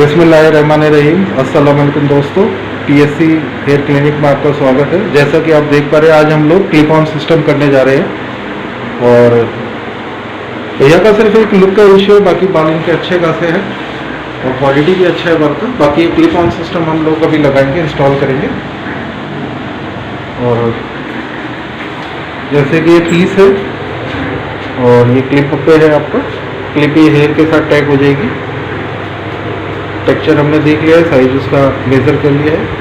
बिस्मिल्लाहिर्रहमानिर्रहीम। अस्सलाम वालेकुम दोस्तों, पीएससी हेयर क्लिनिक में आपका स्वागत है। जैसा कि आप देख पा रहे हैं, आज हम लोग क्लिप ऑन सिस्टम करने जा रहे हैं और भैया का सिर्फ एक लुक का इशू है, बाकी बाल इनके अच्छे खासे हैं और क्वालिटी भी अच्छा है बाल का। बाकी क्लिप ऑन सिस्टम हम लोग अभी लगाएंगे, इंस्टॉल करेंगे। और जैसे कि ये पीस है और ये क्लिप पे है, आपका क्लिप ये हेयर के साथ टैग हो जाएगी। टेक्सचर हमने देख लिया है, साइज उसका मेज़र कर लिया है।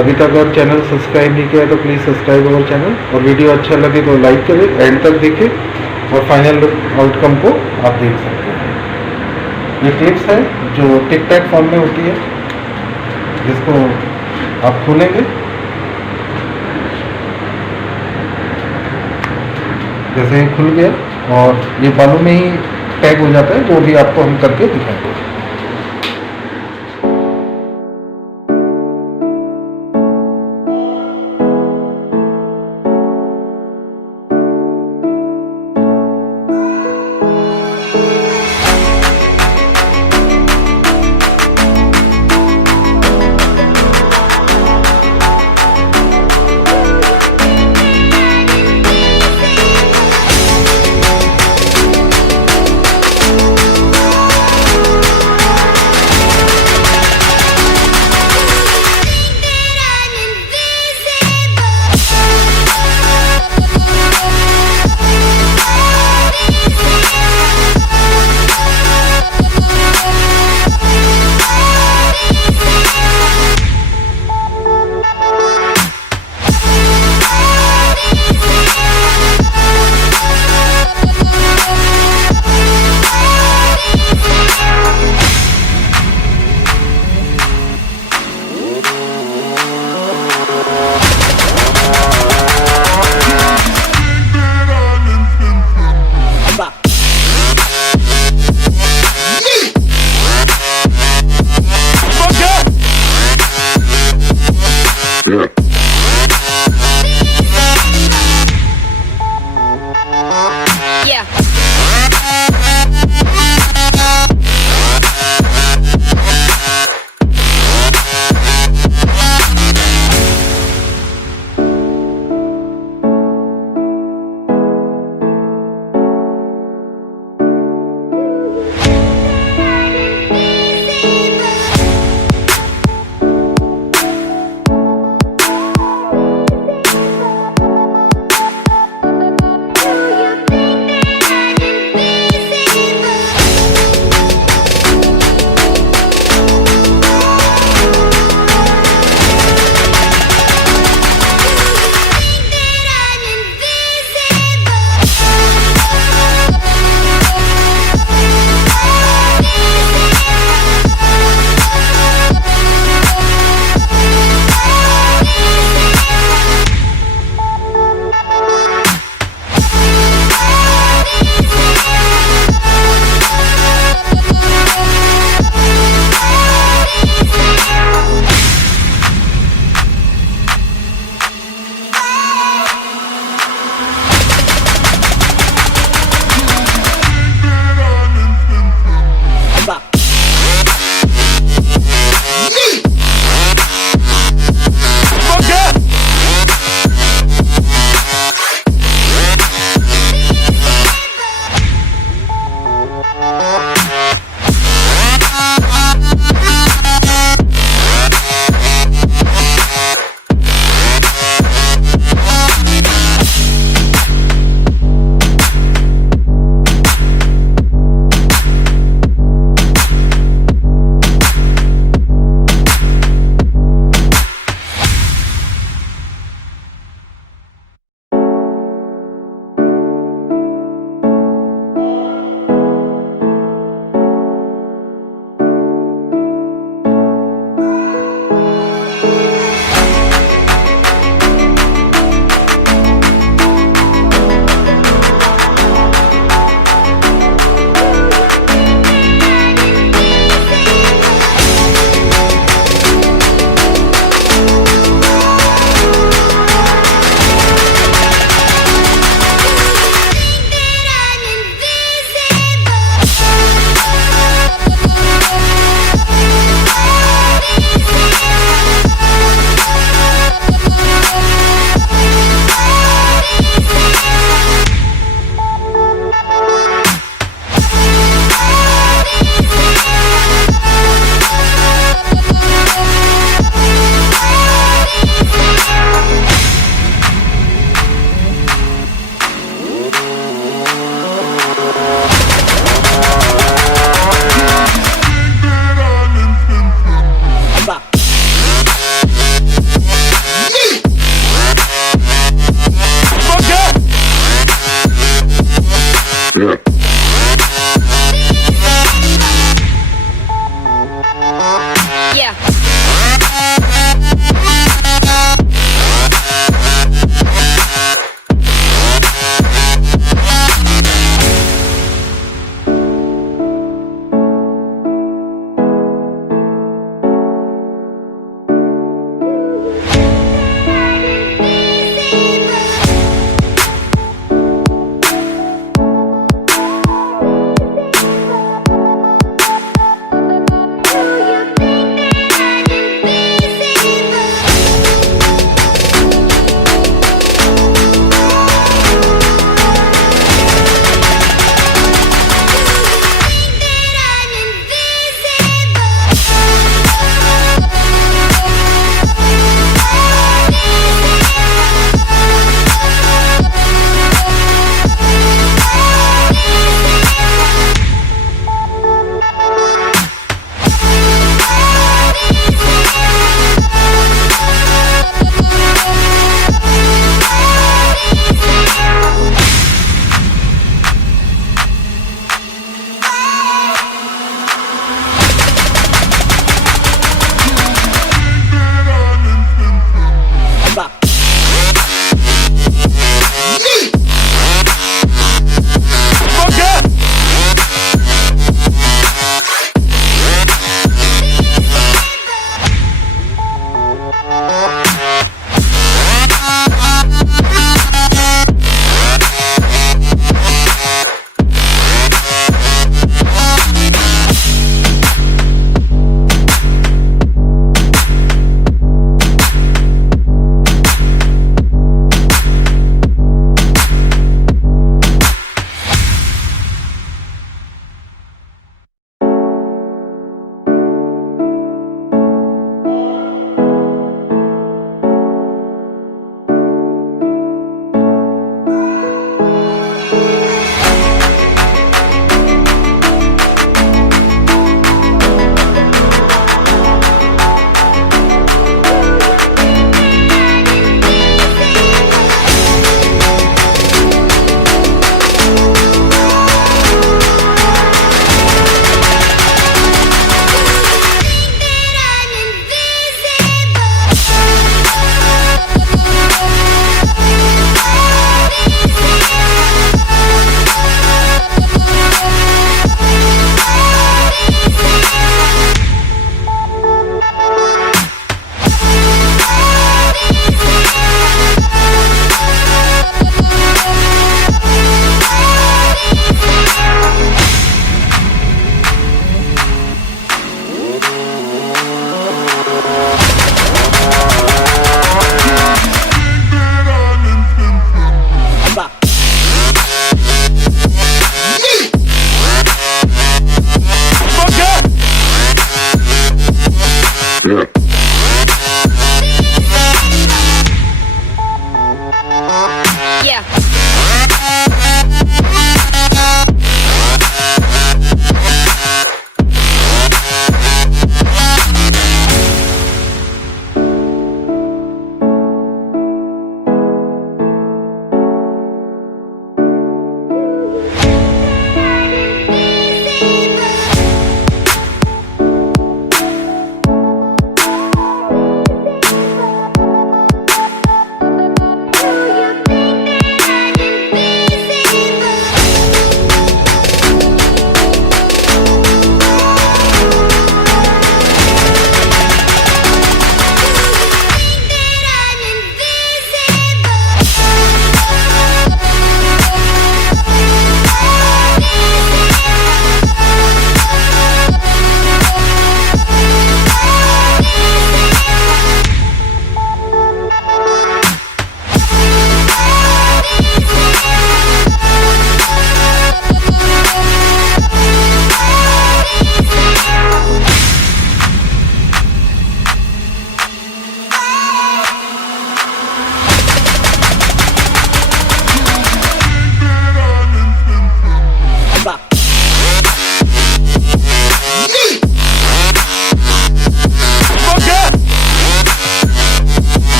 अभी तक अगर चैनल सब्सक्राइब नहीं किया है तो प्लीज़ सब्सक्राइब अवर चैनल, और वीडियो अच्छा लगे तो लाइक करें, एंड तक देखें और फाइनल आउटकम को आप देख सकते हैं। ये क्लिप्स है जो टिक टैक फॉर्म में होती है, जिसको आप खोलेंगे, जैसे ही खुल गया और ये बालों में ही टैग हो जाता है, वो भी आपको हम करके दिखाएंगे। Yeah.